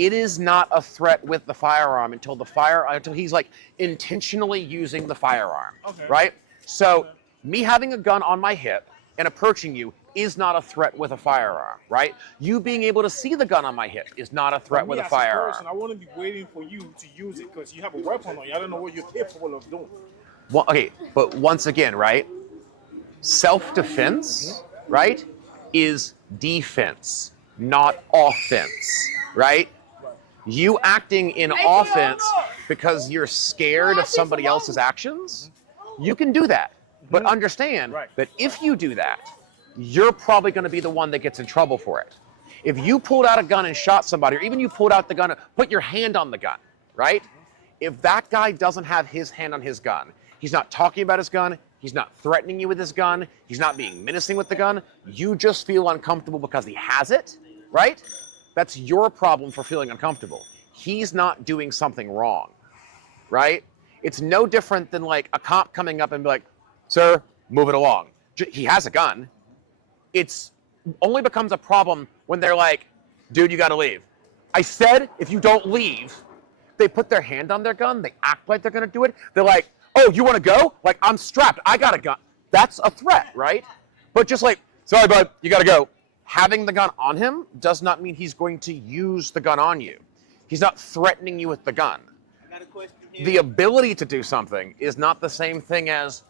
it is not a threat with the firearm until he's like intentionally using the firearm, right? So me having a gun on my hip and approaching you is not a threat with a firearm, right? You being able to see the gun on my hip is not a threat with a firearm. I want to be waiting for you to use it because you have a weapon on you. I don't know what you're capable of doing. Well, okay, but once again, right? Self-defense, right, is defense, not offense, right? You acting in offense because you're scared of somebody else's actions, you can do that. But understand that if you do that, you're probably going to be the one that gets in trouble for it. If you pulled out a gun and shot somebody, or even you pulled out the gun and put your hand on the gun, right? If that guy doesn't have his hand on his gun, he's not talking about his gun, he's not threatening you with his gun, he's not being menacing with the gun, you just feel uncomfortable because he has it, right? That's your problem for feeling uncomfortable. He's not doing something wrong, right? It's no different than like a cop coming up and be like, sir, move it along. He has a gun. It's only becomes a problem when they're like, dude, you gotta leave. I said, if you don't leave, they put their hand on their gun, they act like they're gonna do it. They're like, oh, you wanna go? Like, I'm strapped, I got a gun. That's a threat, right? But just like, sorry, bud, you gotta go. Having the gun on him does not mean he's going to use the gun on you. He's not threatening you with the gun. I got a question here. The ability to do something is not the same thing as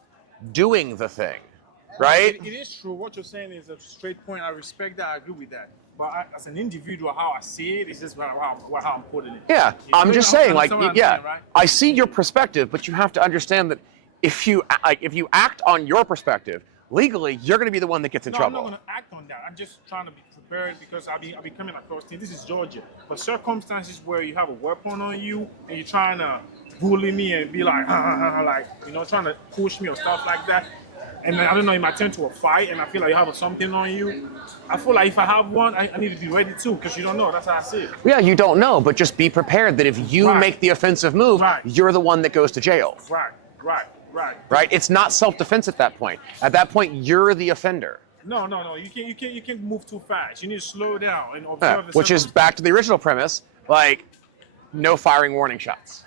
doing the thing, right? It is true. What you're saying is a straight point. I respect that. I agree with that. But as an individual, how I see it is just how I'm putting it. Yeah, I'm just saying, like, yeah, saying, right? I see your perspective, but you have to understand that if you act on your perspective, legally, you're going to be the one that gets in trouble. I'm not going to act on that. I'm just trying to be prepared because I'll be coming across things. This is Georgia. But circumstances where you have a weapon on you and you're trying to bully me and be like, like, you know, trying to push me or stuff like that. And I don't know, it might turn to a fight and I feel like you have something on you. I feel like if I have one, I need to be ready too because you don't know. That's how I see it. Yeah, you don't know, but just be prepared that if you make the offensive move, you're the one that goes to jail. Right? It's not self-defense at that point. At that point, you're the offender. No. You can't move too fast. You need to slow down and observe. Which is back to the original premise, like no firing warning shots.